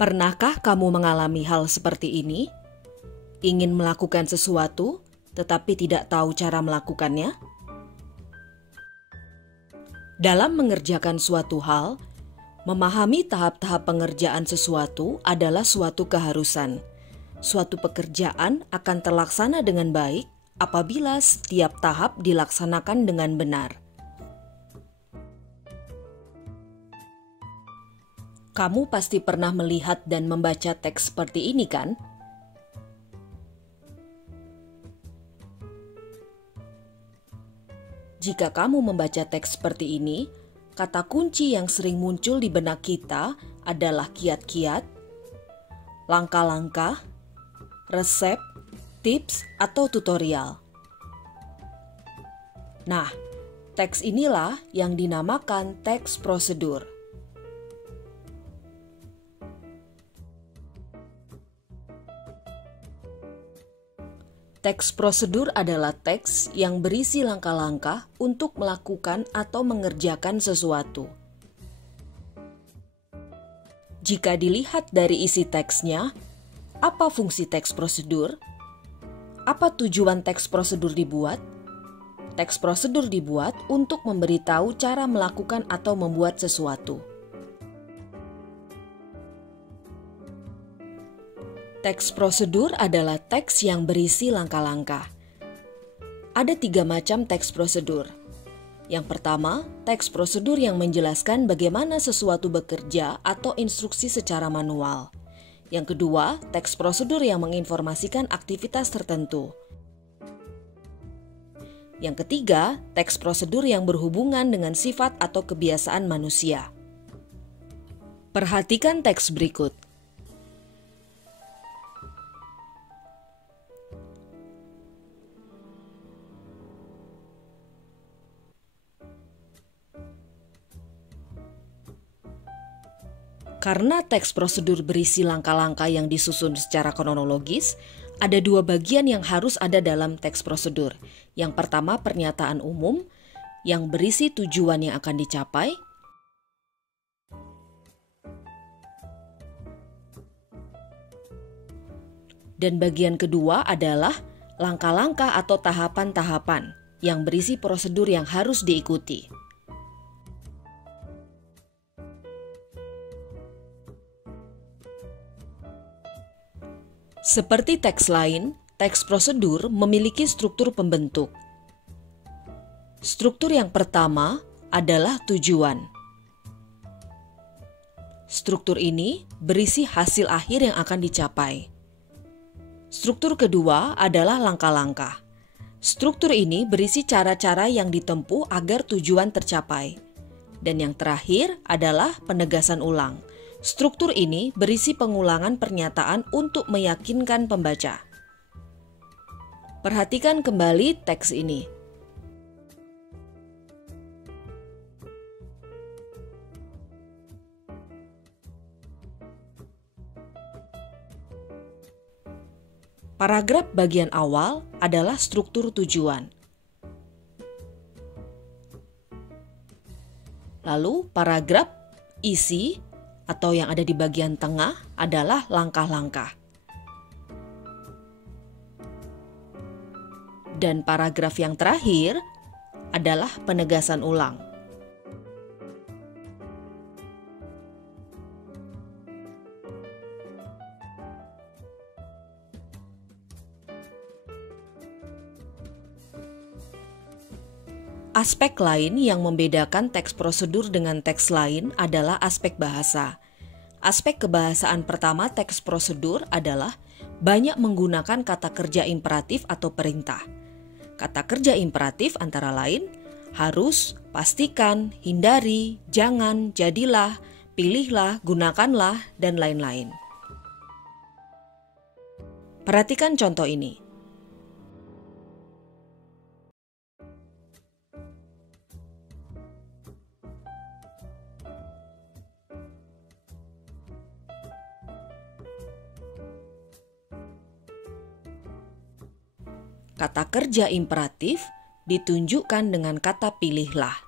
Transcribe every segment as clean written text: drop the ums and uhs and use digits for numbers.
Pernahkah kamu mengalami hal seperti ini? Ingin melakukan sesuatu, tetapi tidak tahu cara melakukannya? Dalam mengerjakan suatu hal, memahami tahap-tahap pengerjaan sesuatu adalah suatu keharusan. Suatu pekerjaan akan terlaksana dengan baik apabila setiap tahap dilaksanakan dengan benar. Kamu pasti pernah melihat dan membaca teks seperti ini, kan? Jika kamu membaca teks seperti ini, kata kunci yang sering muncul di benak kita adalah kiat-kiat, langkah-langkah, resep, tips, atau tutorial. Nah, teks inilah yang dinamakan teks prosedur. Teks prosedur adalah teks yang berisi langkah-langkah untuk melakukan atau mengerjakan sesuatu. Jika dilihat dari isi teksnya, apa fungsi teks prosedur? Apa tujuan teks prosedur dibuat? Teks prosedur dibuat untuk memberitahu cara melakukan atau membuat sesuatu. Teks prosedur adalah teks yang berisi langkah-langkah. Ada 3 macam teks prosedur. Yang pertama, teks prosedur yang menjelaskan bagaimana sesuatu bekerja atau instruksi secara manual. Yang kedua, teks prosedur yang menginformasikan aktivitas tertentu. Yang ketiga, teks prosedur yang berhubungan dengan sifat atau kebiasaan manusia. Perhatikan teks berikut. Karena teks prosedur berisi langkah-langkah yang disusun secara kronologis, ada 2 bagian yang harus ada dalam teks prosedur. Yang pertama, pernyataan umum yang berisi tujuan yang akan dicapai. Dan bagian kedua adalah langkah-langkah atau tahapan-tahapan yang berisi prosedur yang harus diikuti. Seperti teks lain, teks prosedur memiliki struktur pembentuk. Struktur yang pertama adalah tujuan. Struktur ini berisi hasil akhir yang akan dicapai. Struktur kedua adalah langkah-langkah. Struktur ini berisi cara-cara yang ditempuh agar tujuan tercapai. Dan yang terakhir adalah penegasan ulang. Struktur ini berisi pengulangan pernyataan untuk meyakinkan pembaca. Perhatikan kembali teks ini. Paragraf bagian awal adalah struktur tujuan. Lalu paragraf isi atau yang ada di bagian tengah adalah langkah-langkah. Dan paragraf yang terakhir adalah penegasan ulang. Aspek lain yang membedakan teks prosedur dengan teks lain adalah aspek bahasa. Aspek kebahasaan pertama teks prosedur adalah banyak menggunakan kata kerja imperatif atau perintah. Kata kerja imperatif antara lain harus, pastikan, hindari, jangan, jadilah, pilihlah, gunakanlah, dan lain-lain. Perhatikan contoh ini. Kata kerja imperatif ditunjukkan dengan kata pilihlah.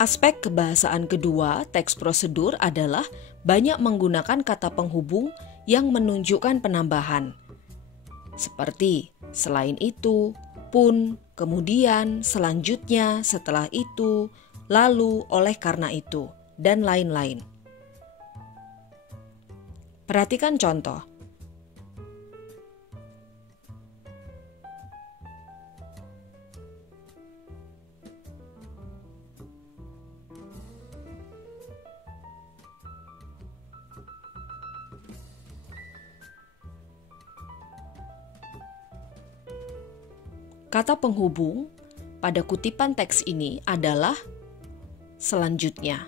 Aspek kebahasaan kedua teks prosedur adalah banyak menggunakan kata penghubung yang menunjukkan penambahan. Seperti selain itu, pun, kemudian, selanjutnya, setelah itu, lalu, oleh karena itu, dan lain-lain. Perhatikan contoh. Kata penghubung pada kutipan teks ini adalah selanjutnya.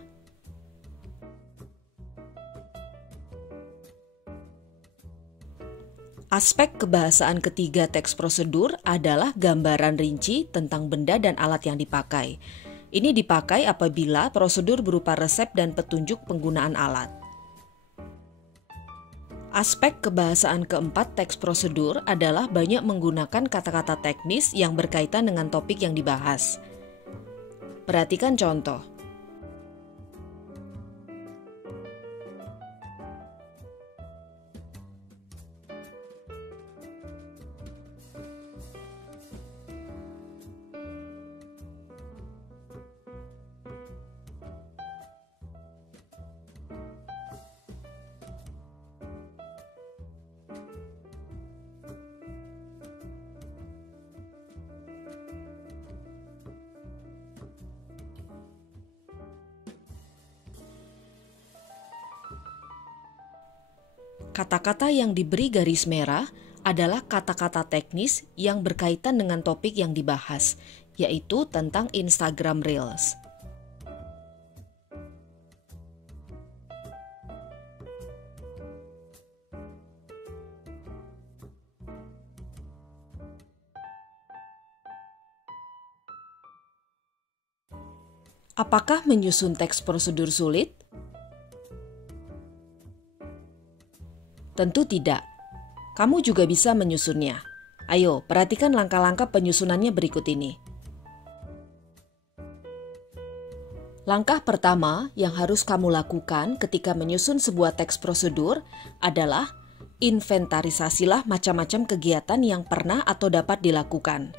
Aspek kebahasaan ketiga teks prosedur adalah gambaran rinci tentang benda dan alat yang dipakai. Ini dipakai apabila prosedur berupa resep dan petunjuk penggunaan alat. Aspek kebahasaan keempat teks prosedur adalah banyak menggunakan kata-kata teknis yang berkaitan dengan topik yang dibahas. Perhatikan contoh. Kata-kata yang diberi garis merah adalah kata-kata teknis yang berkaitan dengan topik yang dibahas, yaitu tentang Instagram Reels. Apakah menyusun teks prosedur sulit? Tentu tidak. Kamu juga bisa menyusunnya. Ayo, perhatikan langkah-langkah penyusunannya berikut ini. Langkah pertama yang harus kamu lakukan ketika menyusun sebuah teks prosedur adalah inventarisasilah macam-macam kegiatan yang pernah atau dapat dilakukan.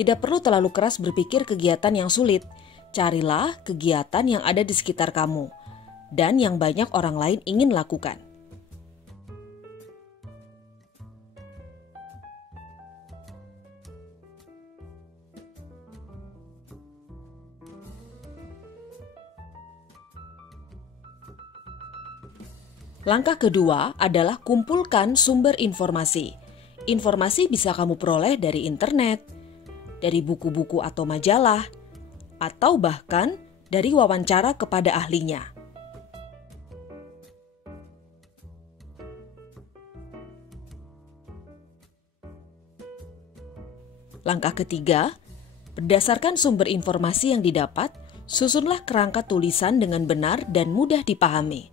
Tidak perlu terlalu keras berpikir kegiatan yang sulit. Carilah kegiatan yang ada di sekitar kamu dan yang banyak orang lain ingin lakukan. Langkah kedua adalah kumpulkan sumber informasi. Informasi bisa kamu peroleh dari internet, dari buku-buku atau majalah, atau bahkan dari wawancara kepada ahlinya. Langkah ketiga, berdasarkan sumber informasi yang didapat, susunlah kerangka tulisan dengan benar dan mudah dipahami.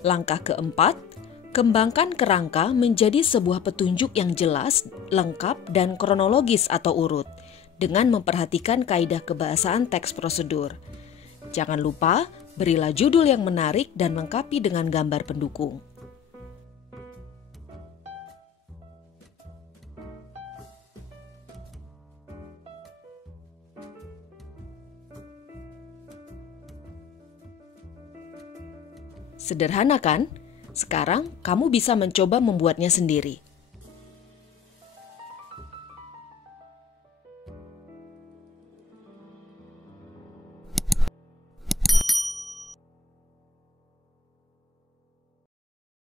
Langkah keempat, kembangkan kerangka menjadi sebuah petunjuk yang jelas, lengkap, dan kronologis atau urut, dengan memperhatikan kaidah kebahasaan teks prosedur. Jangan lupa, berilah judul yang menarik dan lengkapi dengan gambar pendukung. Sederhana kan? Sekarang kamu bisa mencoba membuatnya sendiri.